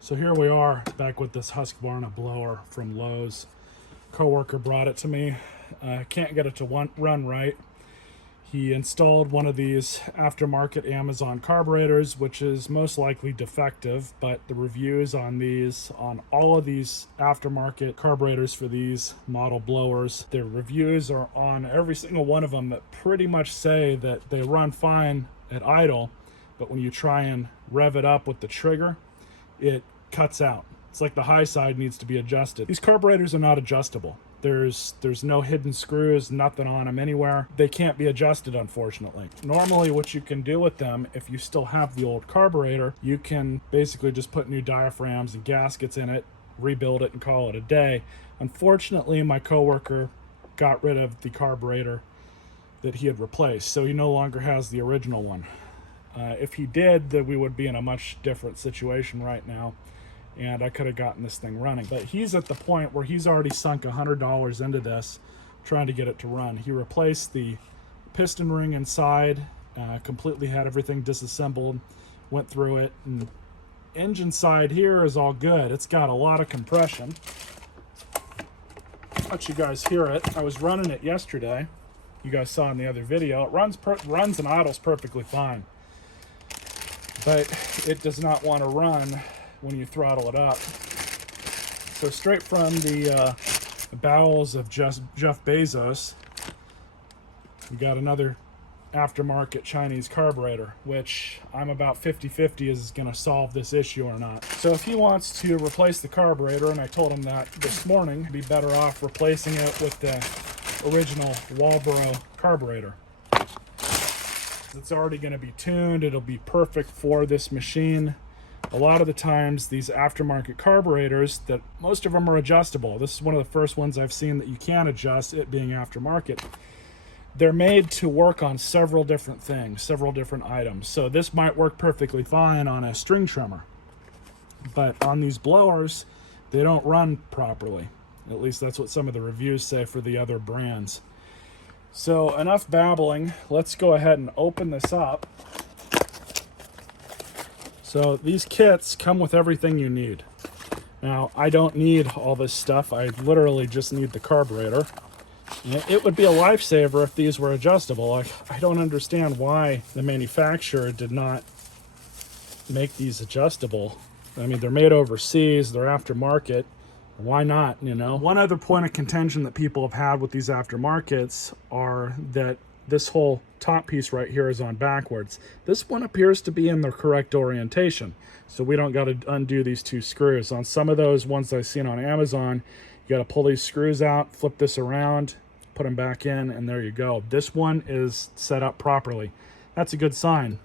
So here we are back with this Husqvarna blower from Lowe's. Coworker brought it to me. Can't get it to run right. He installed one of these aftermarket Amazon carburetors, which is most likely defective, but the reviews on all of these aftermarket carburetors for these model blowers, their reviews are on every single one of them that pretty much say that they run fine at idle, but when you try and rev it up with the trigger, it cuts out. It's like the high side needs to be adjusted. These carburetors are not adjustable. There's no hidden screws, nothing on them anywhere. They can't be adjusted, unfortunately. Normally what you can do with them, if you still have the old carburetor, you can basically just put new diaphragms and gaskets in it, rebuild it, and call it a day. Unfortunately, my coworker got rid of the carburetor that he had replaced, so he no longer has the original one. If he did, then we would be in a much different situation right now, and I could have gotten this thing running. But he's at the point where he's already sunk $100 into this, trying to get it to run. He replaced the piston ring inside, completely had everything disassembled, went through it, and engine side here is all good. It's got a lot of compression. I'll let you guys hear it. I was running it yesterday. You guys saw in the other video. It runs and idles perfectly fine, but it does not want to run when you throttle it up. So straight from the bowels of Jeff Bezos, we got another aftermarket Chinese carburetor, which I'm about 50-50 is going to solve this issue or not. So if he wants to replace the carburetor, and I told him that this morning, he'd be better off replacing it with the original Walbro carburetor. It's already going to be tuned. It'll be perfect for this machine. A lot of the times these aftermarket carburetors, that most of them are adjustable. This is one of the first ones I've seen that you can adjust, it being aftermarket. They're made to work on several different things, several different items. So this might work perfectly fine on a string trimmer, but on these blowers, they don't run properly. At least that's what some of the reviews say for the other brands. So enough babbling, let's go ahead and open this up. So these kits come with everything you need. Now, I don't need all this stuff. I literally just need the carburetor. It would be a lifesaver if these were adjustable. I don't understand why the manufacturer did not make these adjustable. I mean, they're made overseas, they're aftermarket. Why not, you know? One other point of contention that people have had with these aftermarkets are that this whole top piece right here is on backwards. This one appears to be in the correct orientation, so we don't got to undo these two screws. On some of those ones I've seen on Amazon, you got to pull these screws out, flip this around, put them back in, and there you go. This one is set up properly. That's a good sign.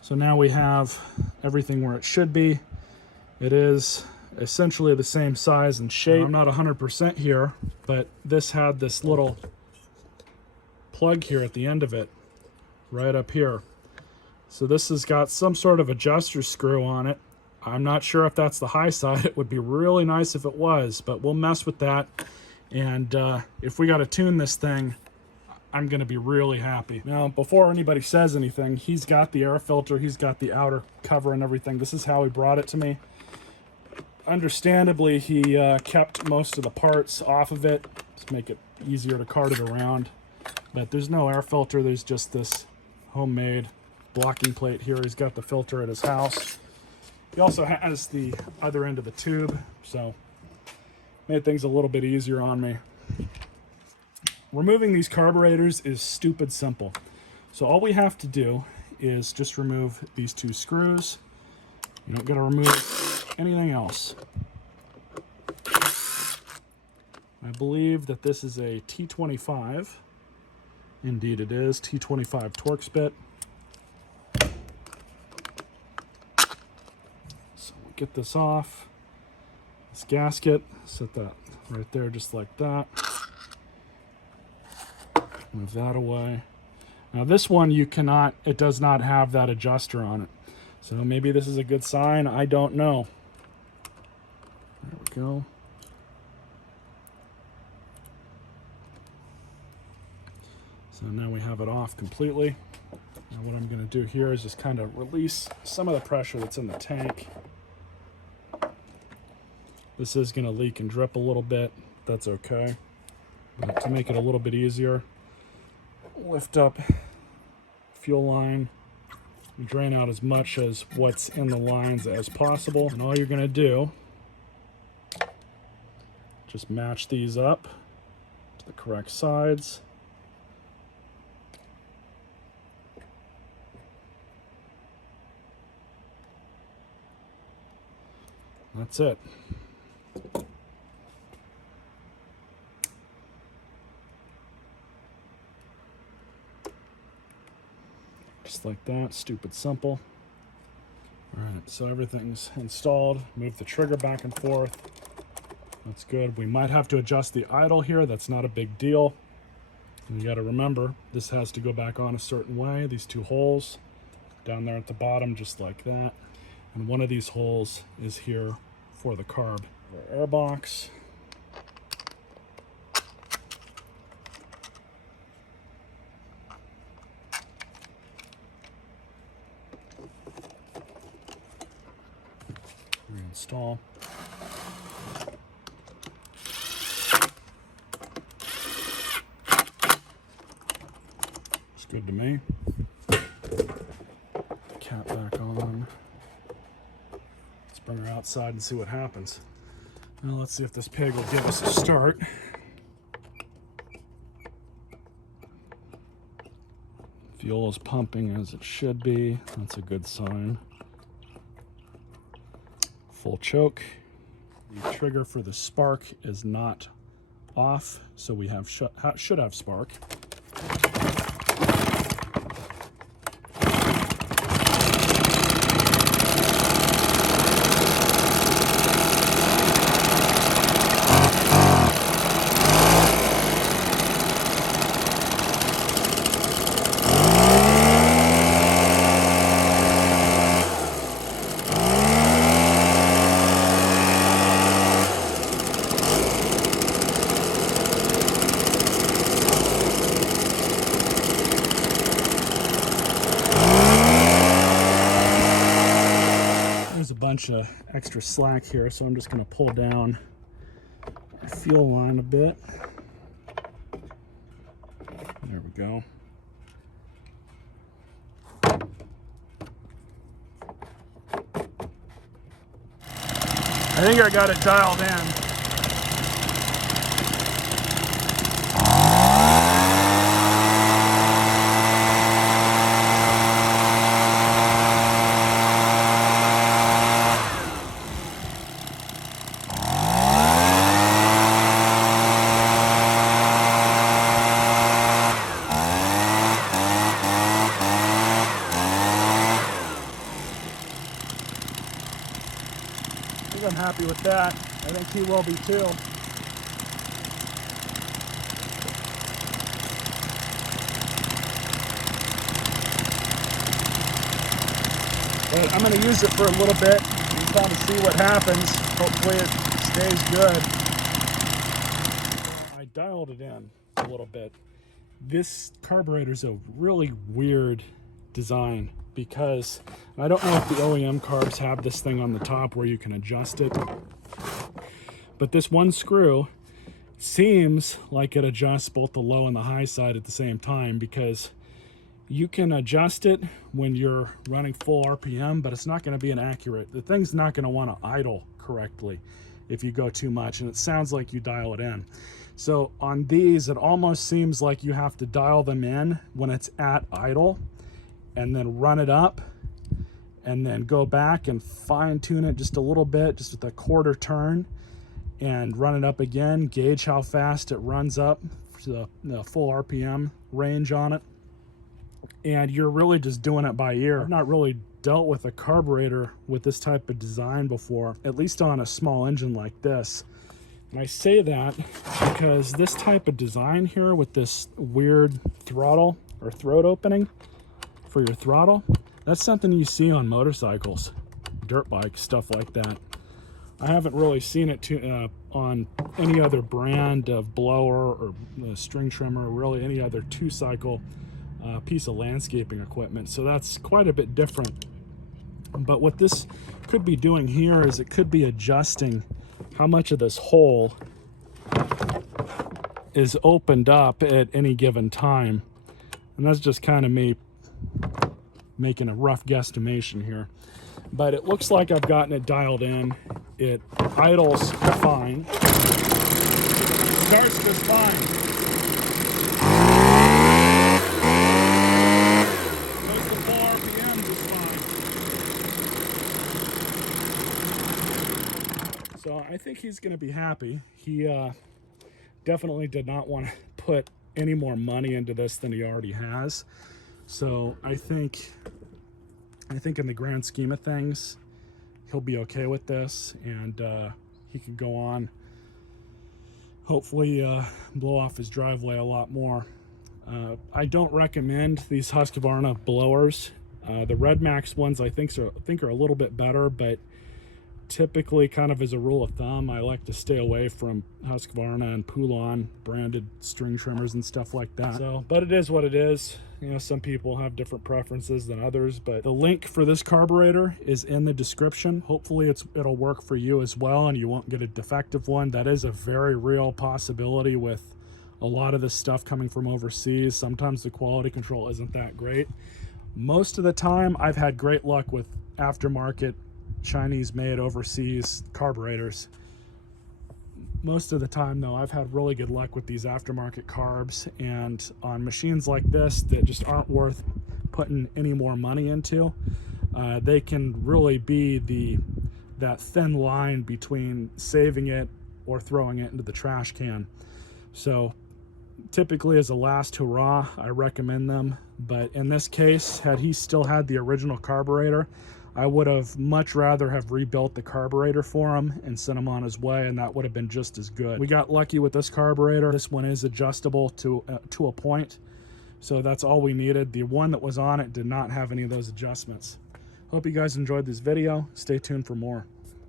So now we have everything where it should be. It is essentially the same size and shape. I'm not 100% here, but this had this little plug here at the end of it, right up here. So this has got some sort of adjuster screw on it. I'm not sure if that's the high side. It would be really nice if it was, but we'll mess with that. And if we got to tune this thing, I'm going to be really happy. Now, before anybody says anything, he's got the air filter, he's got the outer cover and everything. This is how he brought it to me. Understandably, he kept most of the parts off of it to make it easier to cart it around. But there's no air filter, there's just this homemade blocking plate here. He's got the filter at his house. He also has the other end of the tube, so made things a little bit easier on me. Removing these carburetors is stupid simple. So all we have to do is just remove these two screws. You don't gotta remove anything else. I believe that this is a T25. Indeed it is, T25 Torx bit. So we'll get this off. This gasket, set that right there just like that. Move that away. Now this one you cannot, it does not have that adjuster on it. So maybe this is a good sign, I don't know. There we go. So now we have it off completely. Now what I'm going to do here is just kind of release some of the pressure that's in the tank. This is going to leak and drip a little bit. That's okay. But to make it a little bit easier, lift up fuel line, drain out as much as what's in the lines as possible. And all you're going to do, just match these up to the correct sides. That's it. Just like that, stupid simple. All right, so everything's installed. Move the trigger back and forth. That's good. We might have to adjust the idle here. That's not a big deal. And you got to remember, this has to go back on a certain way. These two holes down there at the bottom, just like that. And one of these holes is here for the carb. Our air box. Reinstall. It's good to me. Cap back on. Let's bring her outside and see what happens. Well, let's see if this pig will give us a start. Fuel is pumping as it should be. That's a good sign. Full choke. The trigger for the spark is not off, so we have should have spark. There's a bunch of extra slack here, so I'm just going to pull down our fuel line a bit. There we go. I think I got it dialed in. I'm happy with that. I think he will be too. But I'm going to use it for a little bit and kind of see what happens. Hopefully it stays good. I dialed it in a little bit. This carburetor is a really weird design, because I don't know if the OEM carbs have this thing on the top where you can adjust it, but this one screw seems like it adjusts both the low and the high side at the same time, because you can adjust it when you're running full RPM, but it's not going to be inaccurate. The thing's not going to want to idle correctly if you go too much, and it sounds like you dial it in. So on these, it almost seems like you have to dial them in when it's at idle, and then run it up, and then go back and fine tune it just a little bit, just with a quarter turn, and run it up again, gauge how fast it runs up to the full RPM range on it. And you're really just doing it by ear. I've not really dealt with a carburetor with this type of design before, at least on a small engine like this. And I say that because this type of design here with this weird throttle or throat opening for your throttle, that's something you see on motorcycles, dirt bikes, stuff like that. I haven't really seen it on any other brand of blower or string trimmer, or really any other two-cycle piece of landscaping equipment. So that's quite a bit different. But what this could be doing here is it could be adjusting how much of this hole is opened up at any given time. And that's just kind of me making a rough guesstimation here. But it looks like I've gotten it dialed in. It idles fine. Starts just fine. Goes to full RPM just fine. So I think he's going to be happy. He definitely did not want to put any more money into this than he already has. So I think in the grand scheme of things, he'll be okay with this, and he can go on, hopefully blow off his driveway a lot more. I don't recommend these Husqvarna blowers. The Red Max ones I think are a little bit better, but typically, kind of as a rule of thumb, I like to stay away from Husqvarna and Poulan branded string trimmers and stuff like that. So, but it is what it is. You know, some people have different preferences than others, but the link for this carburetor is in the description. Hopefully it'll work for you as well, and you won't get a defective one. That is a very real possibility with a lot of this stuff coming from overseas. Sometimes the quality control isn't that great. Most of the time, I've had great luck with aftermarket Chinese-made overseas carburetors. Most of the time, though, I've had really good luck with these aftermarket carbs, and on machines like this that just aren't worth putting any more money into, they can really be that thin line between saving it or throwing it into the trash can. So typically, as a last hurrah, I recommend them. But in this case, had he still had the original carburetor, I would have much rather have rebuilt the carburetor for him and sent him on his way, and that would have been just as good. We got lucky with this carburetor. This one is adjustable to a point, so that's all we needed. The one that was on it did not have any of those adjustments. Hope you guys enjoyed this video. Stay tuned for more.